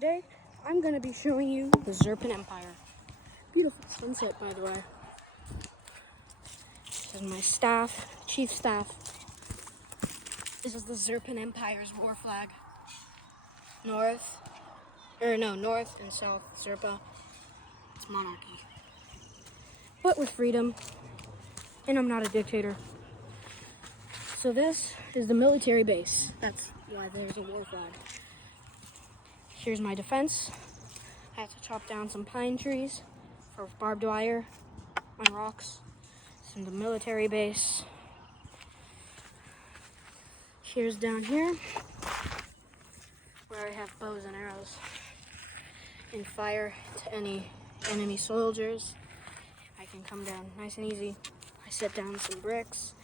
Today, I'm going to be showing you the Zerpan Empire. Beautiful sunset, by the way. This is my staff, chief staff. This is the Zerpan Empire's war flag. North and south, Zerpa. It's monarchy. But with freedom, and I'm not a dictator. So this is the military base. That's why there's a war flag. Here's my defense. I have to chop down some pine trees for barbed wire on rocks. It's in the military base. Here's down here where I have bows and arrows and fire to any enemy soldiers. I can come down nice and easy. I set down some bricks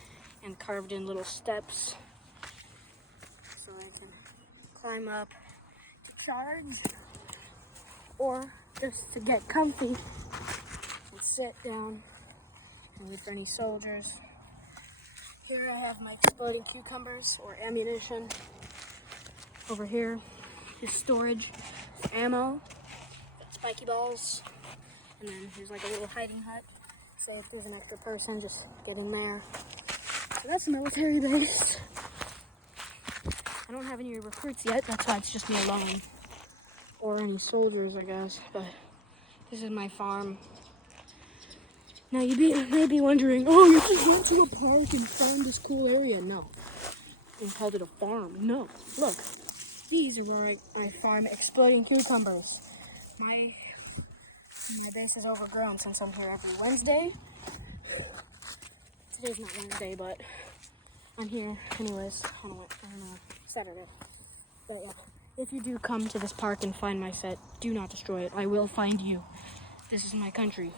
and carved in little steps so I can climb up to charge or just to get comfy and sit down and with any soldiers. Here I have my exploding cucumbers or ammunition. Over here is storage for ammo, spiky balls, and then here's like a little hiding hut. So if there's an extra person, just get in there. So that's the military base. I don't have any recruits yet, that's why it's just me alone. Or any soldiers, I guess, but this is my farm. Now you may be wondering, oh, you just went to a park and found this cool area. No, and called it a farm. No, look, these are where I farm exploding cucumbers. My base is overgrown since I'm here every Wednesday. Today's not Wednesday, but I'm here anyways on Saturday. But yeah, if you do come to this park and find my set, do not destroy it. I will find you. This is my country.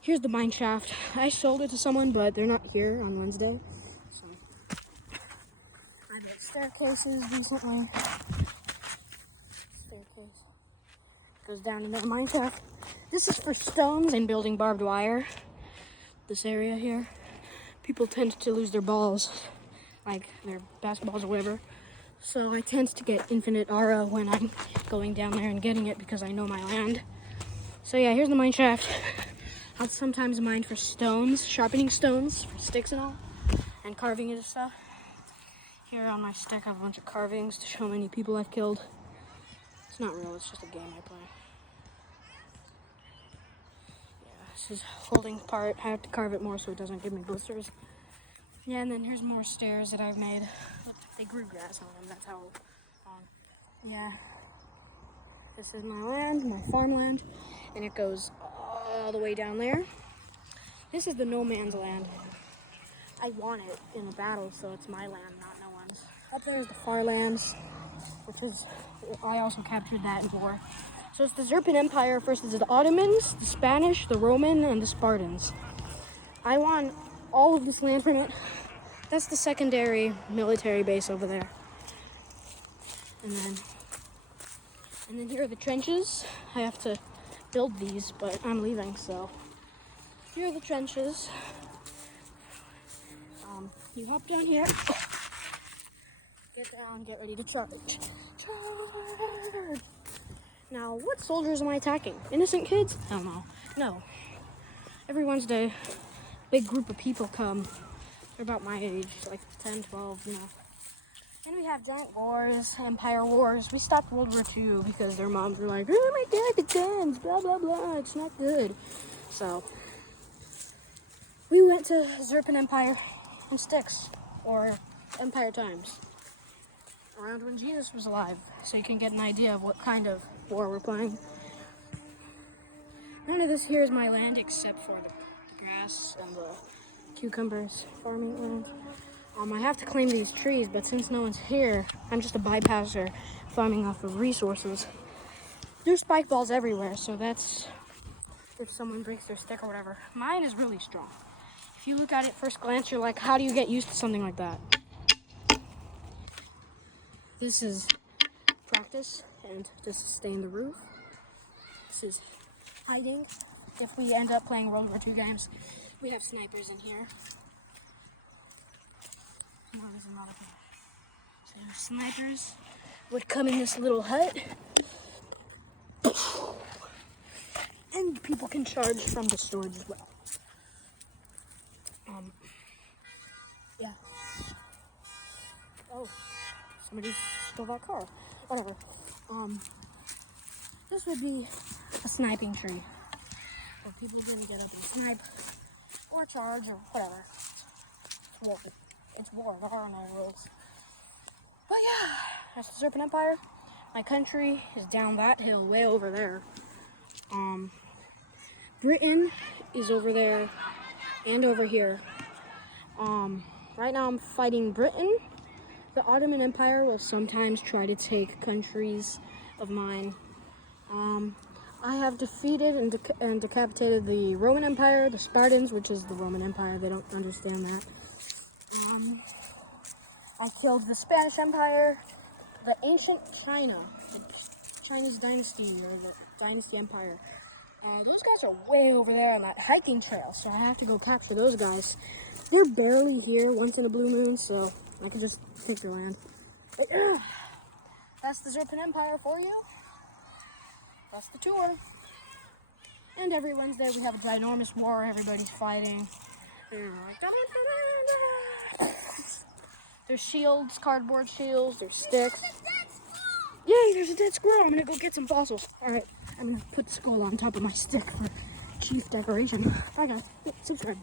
Here's the mine shaft. I sold it to someone, but they're not here on Wednesday. So I built staircases recently. Staircase goes down into the mine shaft. This is for stones and building barbed wire. This area here, people tend to lose their balls, like their basketballs or whatever. So I tend to get infinite aura when I'm going down there and getting it because I know my land. So yeah, here's the mine shaft. I'll sometimes mine for stones, sharpening stones for sticks and all, and carving into stuff. Here on my stick I have a bunch of carvings to show how many people I've killed. It's not real, it's just a game I play. Yeah, this is holding part. I have to carve it more so it doesn't give me blisters. Yeah, and then here's more stairs that I've made. Look, they grew grass on them, that's how long. Yeah. This is my land, my farmland, and it goes all the way down there. This is the no man's land. I won it in a battle, so it's my land, not no one's. Up there is the far lands, I also captured that in war. So it's the Zerpan Empire versus the Ottomans, the Spanish, the Roman, and the Spartans. I won all of this land from it. That's the secondary military base over there. And then here are the trenches. I have to build these, but I'm leaving, so here are the trenches. You hop down here, get down, get ready to charge. Charge! Now, what soldiers am I attacking? Innocent kids? I don't know. No. Every Wednesday, big group of people come. They're about my age, like 10, 12, you know. And we have giant wars, empire wars. We stopped World War II because their moms were like, oh my God, the guns, blah, blah, blah, it's not good. So, we went to Zerpan Empire in sticks, or Empire Times, around when Jesus was alive, so you can get an idea of what kind of war we're playing. None of this here is my land except for the grass and the cucumbers farming land. I have to claim these trees, but since no one's here, I'm just a bypasser farming off of resources. There's spike balls everywhere, so that's if someone breaks their stick or whatever. Mine is really strong. If you look at it first glance, you're like, how do you get used to something like that? This is practice and to sustain the roof. This is hiding. If we end up playing World War II games, we have snipers in here. No, there's a lot of them. So snipers would come in this little hut And people can charge from the storage as well. Yeah. Oh, somebody stole that car. Whatever. This would be a sniping tree. Where people are gonna get up and snipe or charge or whatever. It's war. It's war. There are no rules. But yeah, that's the Zerpan Empire. My country is down that hill, way over there. Britain is over there and over here. Right now I'm fighting Britain. The Ottoman Empire will sometimes try to take countries of mine. I have defeated and decapitated the Roman Empire, the Spartans, which is the Roman Empire. They don't understand that. I killed the Spanish Empire, the ancient China, the Chinese dynasty, or the dynasty empire. Those guys are way over there on that hiking trail, so I have to go capture those guys. They're barely here once in a blue moon, so I can just take their land. But, that's the Zerpan Empire for you. That's the tour. And every Wednesday we have a ginormous war. Everybody's fighting. They're like, there's shields, cardboard shields, there's sticks. Yay, there's a dead squirrel. I'm gonna go get some fossils. Alright, I'm gonna put the skull on top of my stick for chief decoration. Bye guys. Subscribe.